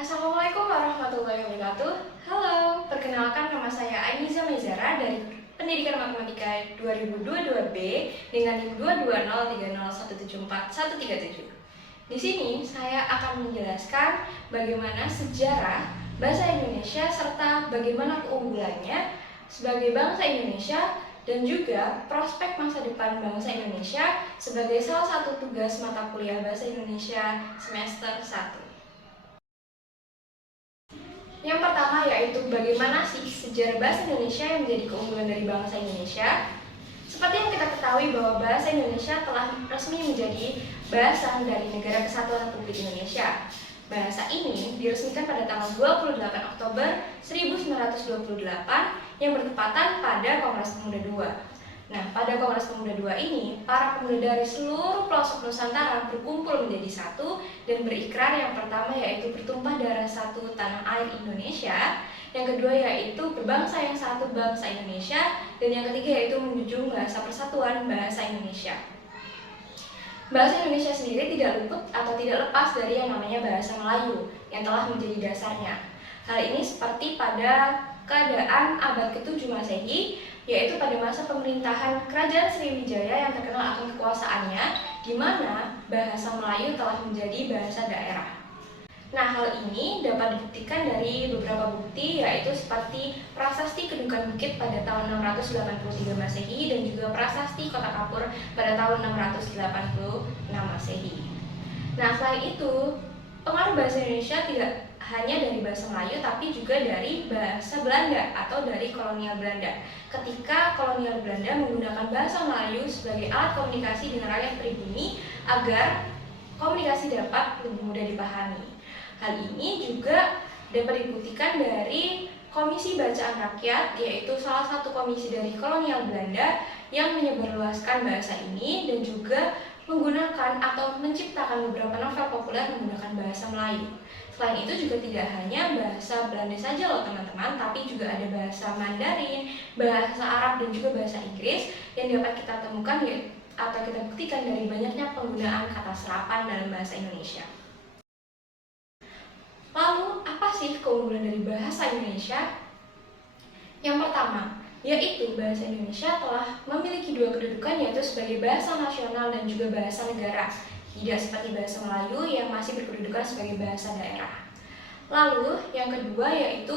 Assalamualaikum warahmatullahi wabarakatuh. Halo, perkenalkan nama saya Ainiza Mezara dari Pendidikan Matematika 2022B dengan NIM 22030304137. Di sini saya akan menjelaskan bagaimana sejarah bahasa Indonesia serta bagaimana keunggulannya sebagai bangsa Indonesia dan juga prospek masa depan bangsa Indonesia sebagai salah satu tugas mata kuliah Bahasa Indonesia semester 1. Yang pertama yaitu bagaimana sih sejarah bahasa Indonesia yang menjadi keunggulan dari bangsa Indonesia. Seperti yang kita ketahui bahwa bahasa Indonesia telah resmi menjadi bahasa dari Negara Kesatuan Republik Indonesia. Bahasa ini diresmikan pada tanggal 28 Oktober 1928 yang bertepatan pada Kongres Pemuda II. Nah, pada Kongres Pemuda II ini, para pemuda dari seluruh pelosok Nusantara berkumpul menjadi satu dan berikrar yang pertama yaitu bertumpah darah satu tanah air Indonesia, yang kedua yaitu berbangsa yang satu bangsa Indonesia, dan yang ketiga yaitu menjunjung bahasa persatuan bahasa Indonesia. Bahasa Indonesia sendiri tidak luput atau tidak lepas dari yang namanya bahasa Melayu yang telah menjadi dasarnya. Hal ini seperti pada keadaan abad ke-7 Masehi, yaitu pada masa pemerintahan Kerajaan Sriwijaya yang terkenal akan kekuasaannya, di mana bahasa Melayu telah menjadi bahasa daerah. Nah, hal ini dapat dibuktikan dari beberapa bukti, yaitu seperti Prasasti Kedukan Bukit pada tahun 683 Masehi dan juga Prasasti Kota Kapur pada tahun 686 Masehi. Nah, selain itu, pengaruh bahasa Indonesia tidak hanya dari bahasa Melayu tapi juga dari bahasa Belanda atau dari kolonial Belanda. Ketika kolonial Belanda menggunakan bahasa Melayu sebagai alat komunikasi dengan rakyat pribumi agar komunikasi dapat lebih mudah dipahami. Hal ini juga dapat dibuktikan dari Komisi Bacaan Rakyat, yaitu salah satu komisi dari kolonial Belanda yang menyebarluaskan bahasa ini dan juga menggunakan atau menciptakan beberapa novel populer menggunakan bahasa Melayu. Selain itu juga tidak hanya bahasa Belanda saja loh teman-teman, tapi juga ada bahasa Mandarin, bahasa Arab dan juga bahasa Inggris yang dapat kita temukan atau kita buktikan dari banyaknya penggunaan kata serapan dalam bahasa Indonesia. Lalu, apa sih keunggulan dari bahasa Indonesia? Yang pertama, yaitu bahasa Indonesia telah memiliki dua kedudukan, yaitu sebagai bahasa nasional dan juga bahasa negara, tidak seperti bahasa Melayu yang masih berkedudukan sebagai bahasa daerah. Lalu, yang kedua yaitu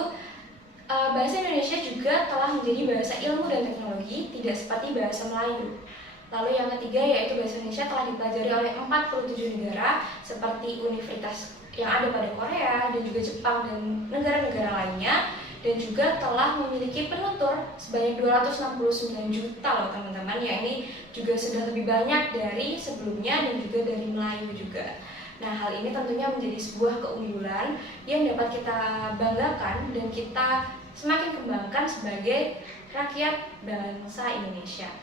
bahasa Indonesia juga telah menjadi bahasa ilmu dan teknologi, tidak seperti bahasa Melayu. Lalu yang ketiga yaitu bahasa Indonesia telah dipelajari oleh 47 negara seperti universitas yang ada pada Korea dan juga Jepang dan negara-negara lainnya, dan juga telah memiliki penutur sebanyak 269 juta loh teman-teman, ya ini juga sudah lebih banyak dari sebelumnya dan juga dari Melayu juga. Nah, hal ini tentunya menjadi sebuah keunggulan yang dapat kita banggakan dan kita semakin kembangkan sebagai rakyat bangsa Indonesia.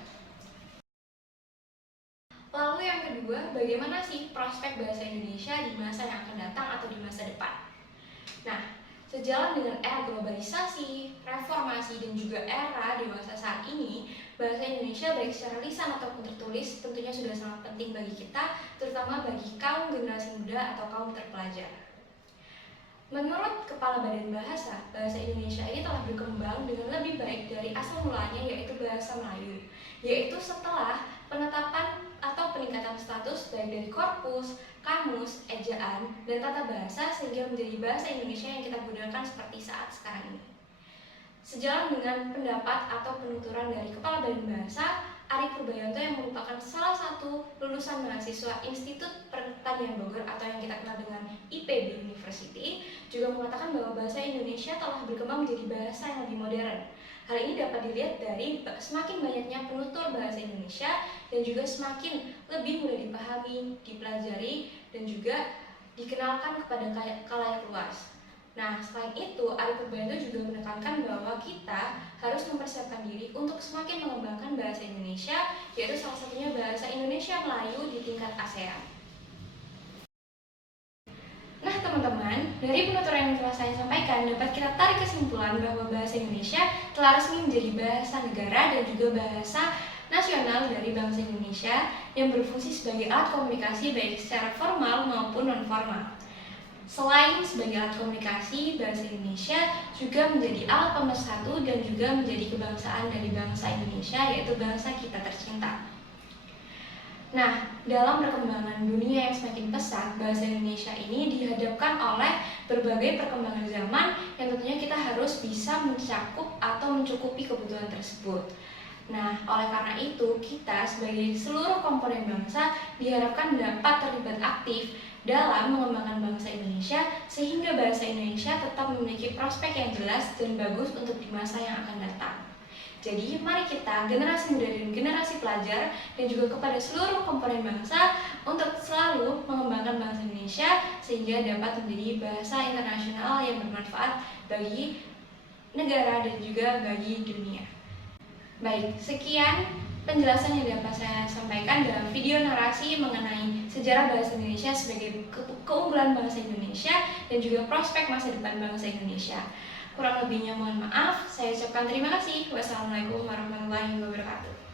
Lalu yang kedua, bagaimana sih prospek bahasa Indonesia di masa yang akan datang atau di masa depan? Nah, sejalan dengan era globalisasi, reformasi, dan juga era dewasa saat ini, bahasa Indonesia baik secara lisan ataupun tertulis tentunya sudah sangat penting bagi kita, terutama bagi kaum generasi muda atau kaum terpelajar. Menurut Kepala Badan Bahasa, bahasa Indonesia ini telah berkembang dengan lebih baik dari asal mulanya yaitu bahasa Melayu, yaitu setelah penetapan atau peningkatan status baik dari korpus, kamus, ejaan, dan tata bahasa sehingga menjadi bahasa Indonesia yang kita gunakan seperti saat sekarang ini. Sejalan dengan pendapat atau penuturan dari Kepala Badan Bahasa, Ari Purbayanto yang merupakan salah satu lulusan mahasiswa Institut Pertanian Bogor atau yang kita kenal dengan IPB University, juga mengatakan bahwa bahasa Indonesia telah berkembang menjadi bahasa yang lebih modern. Hal ini dapat dilihat dari semakin banyaknya penutur bahasa Indonesia dan juga semakin lebih mudah dipahami, dipelajari, dan juga dikenalkan kepada khalayak luas. Nah, selain itu, Ari Purbayanto juga menekankan bahwa kita harus mempersiapkan diri untuk semakin mengembangkan bahasa Indonesia, yaitu salah satunya bahasa Indonesia Melayu di tingkat ASEAN. Nah teman-teman, dari penuturan yang telah saya sampaikan dapat kita tarik kesimpulan bahwa bahasa Indonesia telah resmi menjadi bahasa negara dan juga bahasa nasional dari bangsa Indonesia yang berfungsi sebagai alat komunikasi baik secara formal maupun non-formal. Selain sebagai alat komunikasi, bahasa Indonesia juga menjadi alat pemersatu dan juga menjadi kebangsaan dari bangsa Indonesia, yaitu bangsa kita tercinta. Nah, dalam perkembangan dunia yang semakin pesat, bahasa Indonesia ini dihadapkan oleh berbagai perkembangan zaman yang tentunya kita harus bisa mencakup atau mencukupi kebutuhan tersebut. Nah, oleh karena itu, kita sebagai seluruh komponen bangsa diharapkan dapat terlibat aktif dalam mengembangkan bangsa Indonesia sehingga bahasa Indonesia tetap memiliki prospek yang jelas dan bagus untuk di masa yang akan datang. Jadi, mari kita, generasi muda dan generasi pelajar, dan juga kepada seluruh komponen bangsa untuk selalu mengembangkan bahasa Indonesia sehingga dapat menjadi bahasa internasional yang bermanfaat bagi negara dan juga bagi dunia. Baik, sekian penjelasan yang dapat saya sampaikan dalam video narasi mengenai sejarah bahasa Indonesia sebagai keunggulan bangsa Indonesia dan juga prospek masa depan bangsa Indonesia. Kurang lebihnya mohon maaf, saya ucapkan terima kasih. Wassalamualaikum warahmatullahi wabarakatuh.